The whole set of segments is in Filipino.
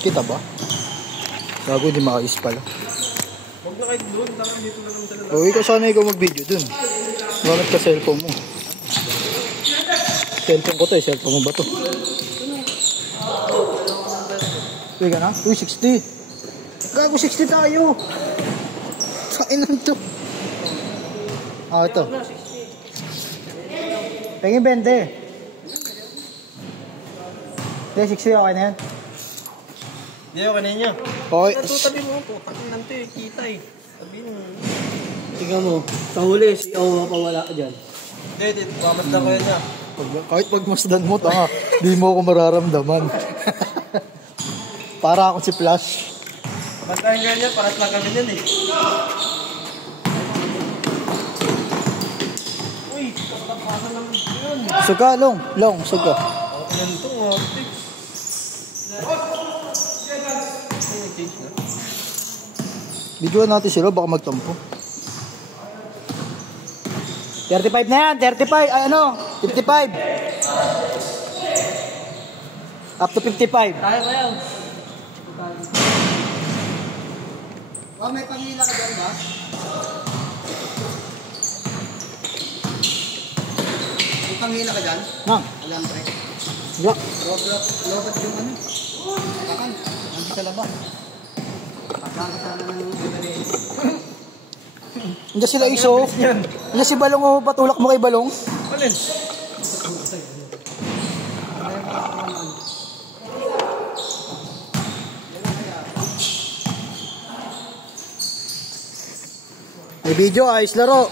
Kita ba? Gago, hindi makais pala. Huwag na kayo doon. Tama, dito na naman sa lalaki. O, ikaw sana ikaw mag-video dun. Gamit ka cellphone mo. Cellphone ko to eh. Cellphone mo ba to? Uy ka na? Uy, 60. Gago, 60 tayo. Sainan to. Ah, ito. Pengin 20. Hindi, 60 okay na yan. Hindi ako kanina. Okay. Natutabi mo po. Takin nante, kita eh. Sabi mo. Tingnan mo, sa huli, si Owa pa wala ka dyan. Hindi, mamasdan ko yan niya. Kahit pagmasdan mo, tanga, di mo ako mararamdaman. Para ako si Flash. Basta yung ganyan, paras lang kami yan eh. Uy, kapasan naman yun. Suga, long, suga. Ako yan ito, ate. Videoan natin sila, baka magtampo. 35 na yan, 35, ay ano, 55. Up to 55. Kaya ba yan? Oh, may pangila ka dyan ba? May pangila ka dyan? Nang? Alam, pre. Block. Lobat yung ano. Kakan, nandito sa labas. Pagkakasama ng Hindi sila iso. Hindi si Balong o patulak mo kay Balong. Alin? May video, ayos laro.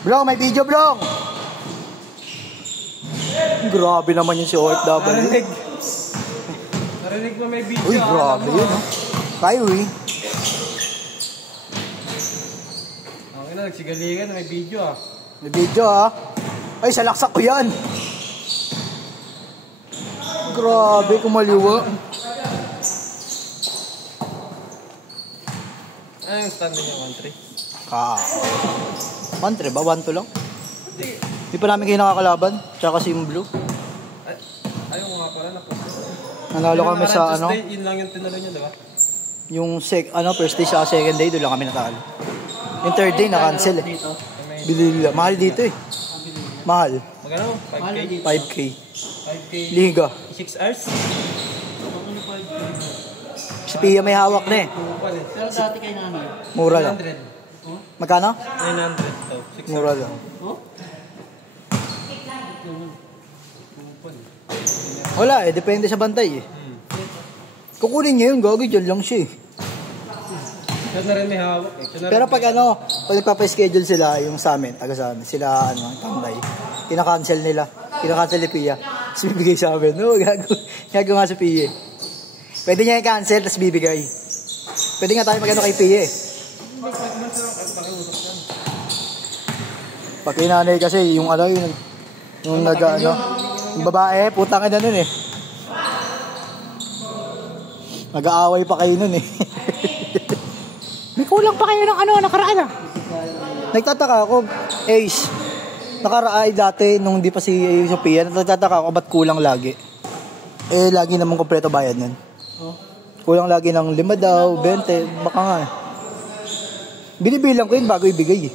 Blong, may video, Blong. Grabe naman yung si OFW. Narinig mo may video. Uy, grabe yun. Kyrie. Okay na, nagsigaligan. May video ah. May video ah. Ay, salaksak ko yan. Grabe, kumaliwa. Ano yung stand niya, 1-3? 1-3 ba? 1-2 lang? Hindi pa namin kayo nakakalaban. Tsaka si yung Blue. Ayaw nga pala na po. Nanalo kami sa ano. Yun lang yung tinalo niya, diba? Yung first day sa second day, doon lang kami natalo. Yung third day, na-cancel eh. Bilila. Mahal dito eh. Mahal. Magano? 5K? 5K. 5K. Liga. 6 hours? Si Pia may hawak na eh. Pero dati kay nanay. Mura lang. 900. Magkano? 900 daw. 6 Mura lang. Oh? Wala eh, depende sa bantay eh. Kukunin niya yun, gagawin dyan lang siya eh. Siya na rin may hawak eh. Pero pag ano, pag nagpapa-schedule sila, yung sa amin, taga sa amin, sila ano, tambay, kinakancel nila. Kinakancel ni Pia. Tapos bibigay sa amin. No, gago nga sa Pia. Pwede niya i-cancel, tapos bibigay. Pwede nga tayo magano kay Pia eh. Pag inanay kasi, yung ano, yung nag-ano, yung babae, putang ina nun eh. Nag-aaway pa kayo nun eh. May kulang pa kayo ng ano, nakaraan ah. Nagtataka ako, Ace, nakaraay dati nung di pa si Sophia, nagtataka ako ba't kulang lagi. Eh, lagi namang kompleto bayad nun. Kulang lagi ng 5 daw, 20, baka nga eh. Binibilang ko yun bago ibigay eh.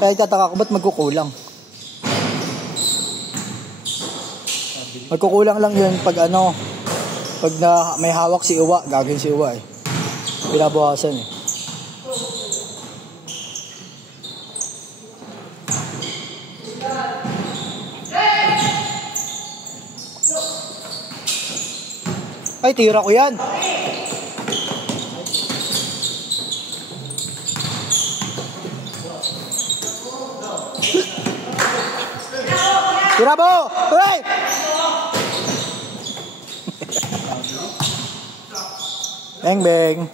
Kaya nagtataka ako ba't magkukulang. Magkukulang lang yun pag ano, pag na may hawak si Iwa, gagawin si Iwa eh. Pinabawasan eh. Ay, tira ko yan. Tira mo! Hey! Bang bang.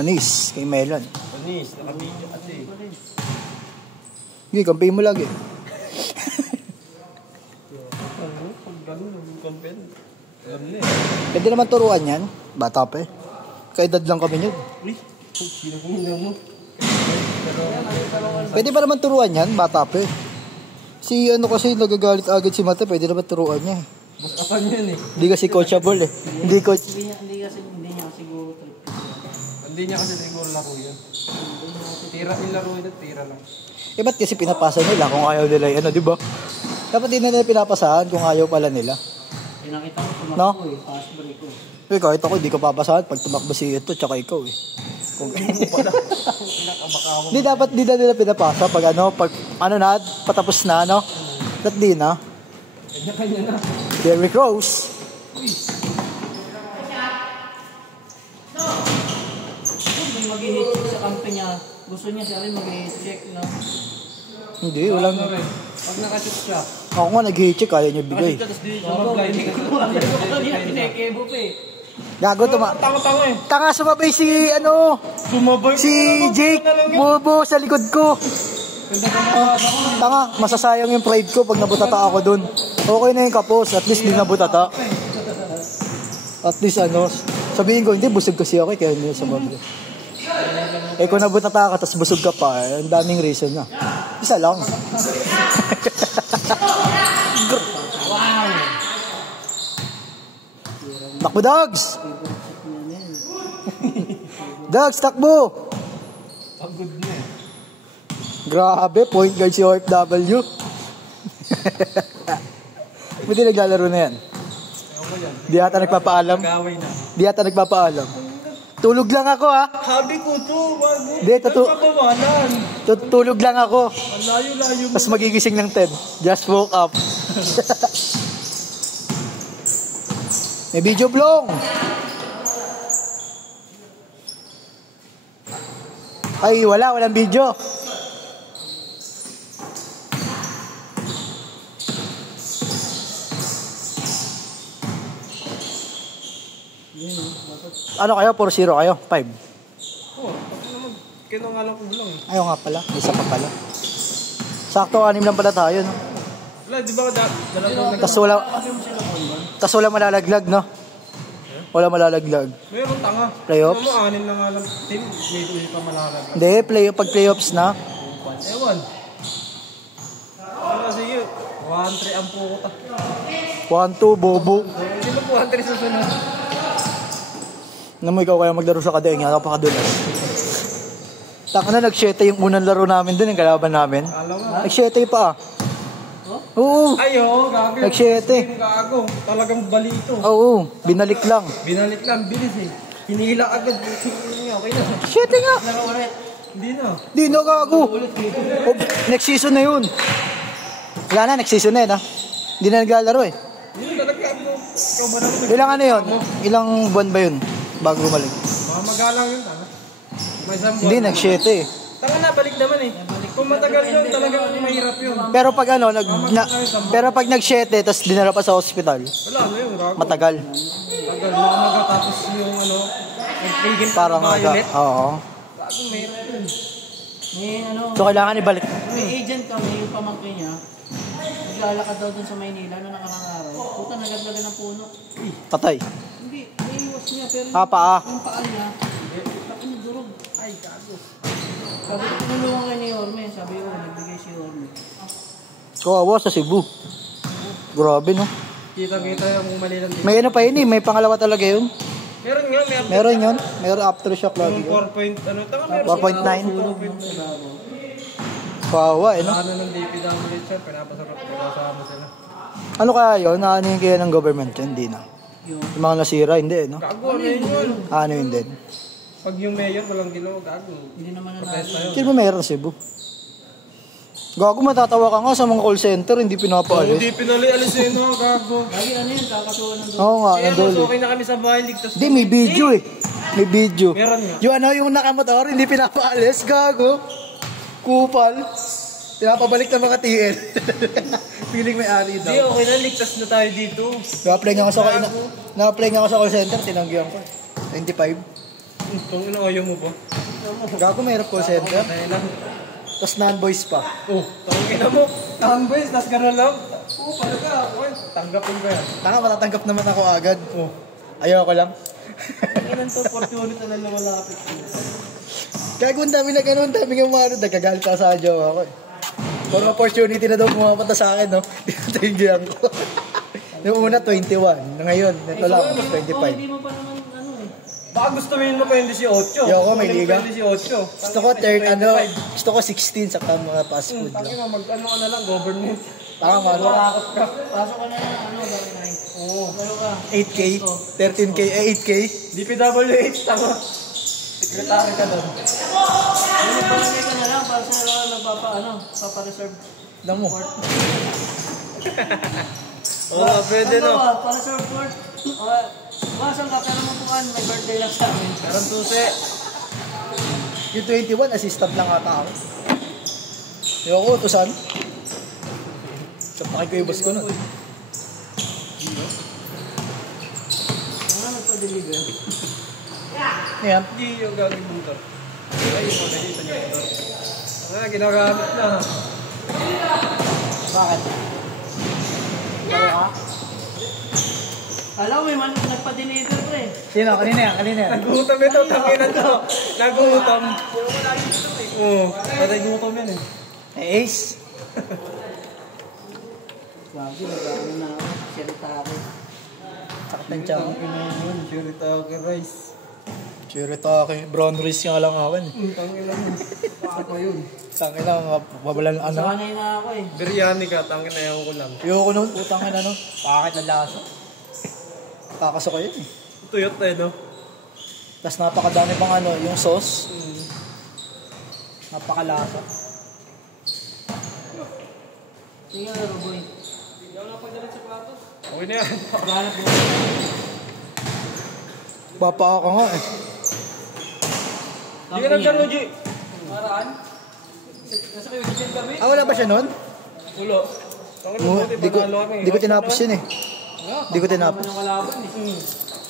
Anis, kay Melon. Anis, nakabidyo kasi. Hindi, kampi mo lagi. Pwede naman turuan yan. Bata pa eh. Kaedad lang kami nyo. Sino kumina mo? Pwede pa naman turuan yan. Bata pa eh. Si ano kasi nagagalit agad si Mata, pwede naman turuan niya. Baskasan yun eh. Hindi kasi coachable eh. Hindi coach. Hindi niya siguro trip. Hindi niya kasi siguro laro yun. Tira yung laro yun, tira lang. Eh ba't kasi pinapasa nila kung ayaw nila ano, di ba? Dapat din na nila pinapasahan kung ayaw pala nila. Pinakita ko tumakbo No? fast break ko. Eh kahit ako, hindi ko papasahan pag tumakbo si ito, tsaka ikaw eh. Kung... Hindi dapat, di na nila pinapasa pag ano, na, patapos na, no? Ba't di na? Kanya-kanya na. Derrick Rose. Kung mag-hit check sa kampe niya, gusto niya siya rin mag-hit check, no? Hindi, wala Ano na. rin, pag nakashoot siya, Ako nga nag-hitcheck, kaya niya bigay. Tapos di siya pinekebo pa eh. Gago, tanga-tanga eh. Tanga, sumabay si, ano, Sumabay si Jake, bobo sa likod ko. Tanga, masasayang yung pride ko pag nabutata ako dun. Okay na yung kapos, at least di nabutata. At least ano, sabihin ko, hindi, busog kasi ako, kaya hindi sumabay. Eh kung nabutata ka, tapos busog ka pa, eh, ang daming reason na. Isa lang. Wow! Takbo, Dogs! Dogs, takbo! Pagod na eh. Grabe, point guard si OFW. Buti naglalaro na yan. Ewan ko yan. Di ata nagpapaalam. Gaway na. Di ata nagpapaalam. Tulog lang ako ha. Sabi ko to, wag mo. Di, Nagpapawalan. tulog lang ako. Ang layo-layo mo. Tapos magigising ng 10. Just woke up. May video blong. Ay, walang video. Ano kayo? 4-0 kayo? 5? Oh, kaya nga lang kulang eh. Ayaw nga pala. May isa pa pala. Sakto, 6 lang pala tayo, no? Wala, di ba dalawa Tas wala malalaglag, no? Wala malalaglag. Mayroon tanga. Playoffs? Ano mo, 6 na nga lang team, may pa malalag. Hindi, pag playoffs na. Ewan. Ano, sige. 1-3 ang puta. 1-2, bobo. Sino po 1-3 susunod? Alam mo, ikaw kaya maglaro sa kadaing, napakadulas. Taka na, nag-7 yung unang laro namin dun, yung kalaban namin. Alam nga. Nag-7 pa ah. Oo. Ay, oo, gago. Nag-7. Gago. Talagang balito. Oo, binalik lang. Binalik lang, bilis eh. Hinila agad. Okay na. 7 nga. Hindi na. Di na gago. Oh, next season na yun. Wala na, next season na yun ha. Hindi na naglalaro eh. Hindi talaga mo. Ikaw ba naman? Ilang ano yun? Ilang buwan ba yun? Bago bumalik. Mga magalang yun, tanga. May isang buwan. Hindi, nag-7 eh. Tanga na, balik naman eh. Kung matagal yun, talagang mahirap yun. Pero pag ano, pero pag nag-7 tapos dinala pa sa hospital, Wala na yun, gago. matagal. Tagal na magatapos yung ano, nagpigil Parang violet. oo. Gago, mahirap yun. May ano, So kailangan ibalik. may agent kami, yung pamangkin niya. Naglalakad daw dun sa Maynila noong nakarang araw. Puta, nagaglagan ng puno. Patay. Hindi, may iwas niya, pero Paa. yung paa niya, laki ng durog. Ay, gago. Sabi ko, tinulungan kayo ni Orme. Sabi ko, nagbigay si Orme. Kawawa sa Cebu. Grabe no. Kita-kita yung malilang dito. May ano pa yun eh, may pangalawa talaga yun. Meron nga, may Meron yun. Meron aftershock lagi yung yun. 4 point, ano, tanga meron. 4.9. Tulog mo sa bago. Kawawa eh no. Ano ng DPWH siya, pinapasarap, pinapasama sila. Ano kaya yun? Ano yung kaya ng government yun? Hindi na. Yung Yung mga nasira, hindi no. Gago, ano yun? Ano yun din? Pag yung mayor, walang ginawa, gago. hindi naman na Protesta yun. Sino ba meron sa Cebu? Gago, matatawa ka nga sa mga call center, hindi pinapaalis. Hindi pinali alisin mo, gago. lagi ano yun, kakasuhan ng Oo nga, Kaya nandun. mas okay na kami sa bahay, ligtas. Hindi, may video eh. May video. Meron nga. Yung ano, yung nakamotor, hindi pinapaalis, gago. Kupal. Pinapabalik ng mga TL. Feeling may ari Hindi, daw. okay na, ligtas na tayo dito. Na-apply nga ako sa na-apply nga ako sa call center, tinanggihan ko. 25. Itong ino, ayaw mo ba? Gago, mayroon call center. Dahil lang. Tapos non-voice pa. Oh, tangin na mo. Tangbase, tas gano'n lang. Oo, talaga. Okay, tanggapin ko yan. Taka, matatanggap naman ako agad. Oh. Ayoko lang. Kailan to, opportunity na lumalapit. Gago, ang dami na gano'n, ang dami ng mga ano, nagkagalit ako sa jowa ko eh. For opportunity na daw pumapunta sa akin, no? Tinatinggihan ko. Yung una, 21. Ngayon, ito lang, Oh, 25. hindi mo pa naman ano eh. Baka gusto mo pa yung 18. Yo, ako may liga. 18. Gusto ko gusto ko 16 sa mga fast food Taki lang. mo, mag-ano ka na lang, government. Tama, ano? Marakot ka. Pasok ka na ng ano, dami na yun. Oo. Ano ka? 8K, 13K, 8K. DPWH, tama. Secretary ka doon. Ano palagay ka na lang para sa papa-reserve. Alam mo. Oo, pwede no. Para sa report. Basang ka, pero mabukan, may birthday lang sa amin. Parang tuse. Yung 21, assistant lang ata ako. Yung ako, utusan. Sa pakay ko yung boss ko nun. Ano nagpa-deliver? Ayan. Hindi yung gagawin mo ito. Ay, yung magalitan niya ito. Ginagamit na. Bakit? Laro ka? Alam mo, may nagpa-deliver ko eh. Sino? Kanina yan, kanina yan. Nagutom ito, tanginan to. Nagutom. Oo, patay gutom yan eh. Ace. Grabe, nag-ano na ako. Shiritake. Sakit ng tiyan. Yun, shiritake rice. Shiritake. Brown rice nga lang ako. Tanginan mo. Paano pa yun? Tangin lang, babalan ano. Sanay na ako eh. Biryani ka, tangin na yan ko lang. Ayoko nun, utang ka na nun. Bakit na lasa? Kakaso ko yun eh. Tuyot na no? Tapos napakadami pang ano, yung sauce. Napakalasa. Sige, laro boy. Okay na yan. Paghanap mo. Bapa ako nga eh. Hindi ka nagdalo, G. Maraan? Nasa kayo, G kami? Ah, wala ba siya nun? Ulo. Di ko tinapos yun eh. Di ko tinapos. Ano kalaban eh.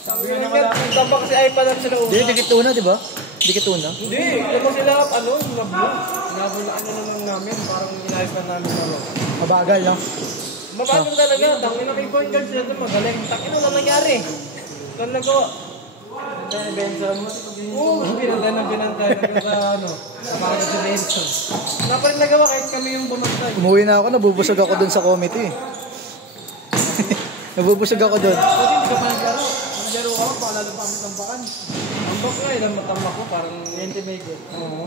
Sabi nga naman, tamba kasi ay pa lang sila una. Di, dikit una, di ba? Dikit una. Hindi, alam mo sila, ano, nablo. Nabulaan na naman namin, parang inayos na namin na Mabagal, no? mabagal talaga, tangin na kay point guard sila na magaling. Tangin na nangyari. Saan nagawa? Dahil Benson. Oo, binantay sa ano, sa mga si Benson. Wala pa rin nagawa kahit kami yung bumantay. Umuwi na ako, nabubusog ako dun sa committee. Nabubusog ako dun. Kasi hindi ka pa naglaro. Naglaro ka, paalala pa kami tambakan. Tambak nga, ilang matambak ko, parang 20 megit. Oo.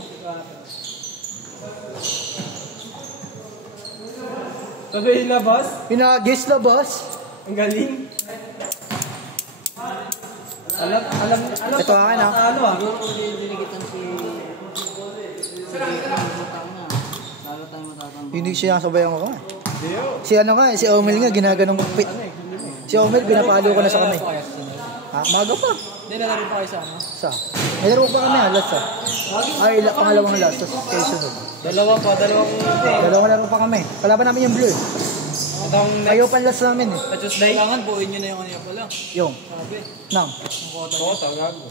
Sabi labas, Pinagis na, boss. ang galing. Alam. Ito akin, ah. Ano ah? Siguro kung dinigitan si... Lalo tayo matatambak. Hindi sinasabayan ko nga. Dio. Si ano nga, si Omel nga, ginaganong Si Omel, pinapalo ko na sa kamay. Ha? Maga pa. Hindi nalaro pa kayo sa ano? Sa? May laro pa kami, last ah. Ay, pangalawang last, tapos kayo sunod. Dalawang Dalawang laro pa kami. Kalaban namin yung blue eh. Itong Ayaw pa last namin eh. Tuesday. Kailangan buuin nyo na yung kanya pala. Yung, Sabi. nang. Oo, tawag mo.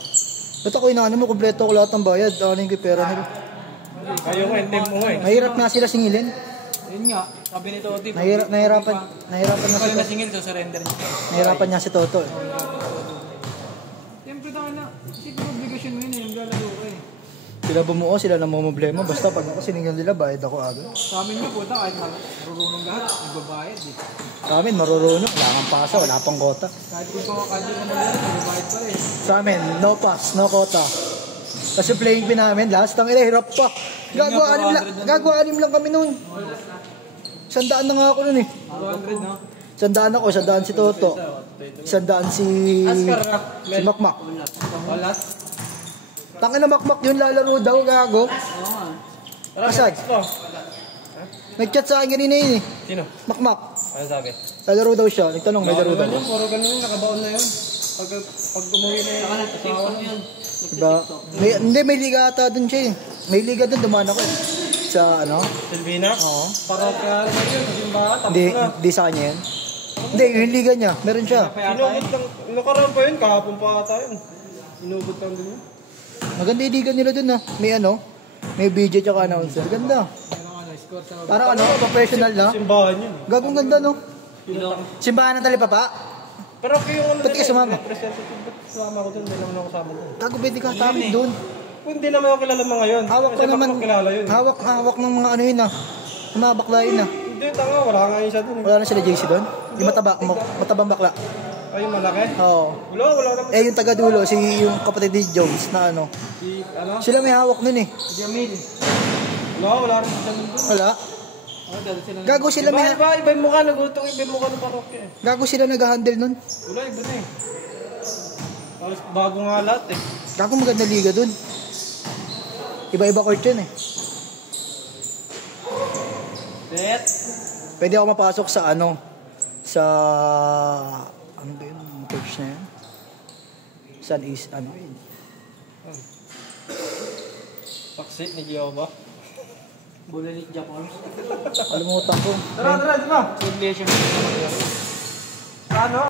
Ba't ako inaano mo, kompleto ko lahat ng bayad. Ano yung pera nila. Kayo nga, yung team mo nga eh. Mahirap na sila singilin. Yun nga, sabi ni Toti. Nahirapan na si Toto. Singil, so surrender niya. Nahirapan niya si Toto eh. Siyempre tayo na, siyempre obligasyon mo yun eh, yung lalaro ko eh. Sila bumuo, sila namumblema. Basta pag ako siningil nila, bayad ako agad. Sa amin nga po, kahit marunong lahat, nagbabayad eh. Sa amin, marurunong. Wala kang pasa, wala pang kota. Kahit kung kahit ka magalit, nagbabayad pa rin. Sa amin, no pass, no kota. Kasi playing pin namin, last ang hirap pa. Gagawa anim lang kami noon. 100 na nga ako noon eh. 200 no? 100 ako, 100 si Toto. 100 si Makmak. Wala. Tangin na Makmak yun, lalaro daw, gago. Oo nga. Kasag. Nag-chat sa akin kanina yun eh. Sino? Makmak. Ano sabi? Lalaro daw siya, nagtanong may laro daw. Puro ganun yung nakabaon na yun. Pag umuwi na yun. TikTok yun. Diba? May liga ata dun siya eh. May liga dun, dumaan ako eh. Sa ano? Silvina? Oo. Parokya naman yun. Simbahan. Tapos Hindi, na. hindi sa kanya yan. Hindi, yung liga niya, meron siya. Inubot lang. Nakaraan pa yun. Kahapon pa ata yun. Inubot lang din yun. Maganda yung liga nila dun ah. May ano, may BJ tsaka announcer. Ganda. Parang ano, professional na. Simbahan yun. Gagong ganda no. Simbahan ng talipapa. Pero yung ano Ba't ka sumama? representative, ba't sumama ko dun? Hindi naman ako kasama dun. Gago, pwede ka tapit dun. Kung hindi naman ako kilala mga yun. Hawak pa Kasi naman. baka kilala yun. Hawak ng mga ano yun ah. Yung mga bakla yun ah. Hindi, tanga. Wala nga isa dun. Wala na sila JC doon? Yung matabang bakla. Ay, malaki? Oo. Wala naman. Eh, yung taga-dulo, yung kapatid ni Jones na ano. Si, ano? Sila may hawak nun eh. Si Jamil. Wala rin si Jamil dun. Wala. Dahil sila. Gago sila may... Iba yung mukha. Nagutong iba yung mukha ng parokya eh. Gago sila nag-handle nun. Wala, iba na eh. Tapos bago nga lahat eh. Gago maganda liga dun. Iba-iba court yun eh. Bet. Pwede ako mapasok sa ano. Sa... Ano ba yun? Coach na yan? Sun East, ano yun? Paksi ni Giova. Bulalit Japan. Alimutan ko. Tara, di ba? Simulation. Ano?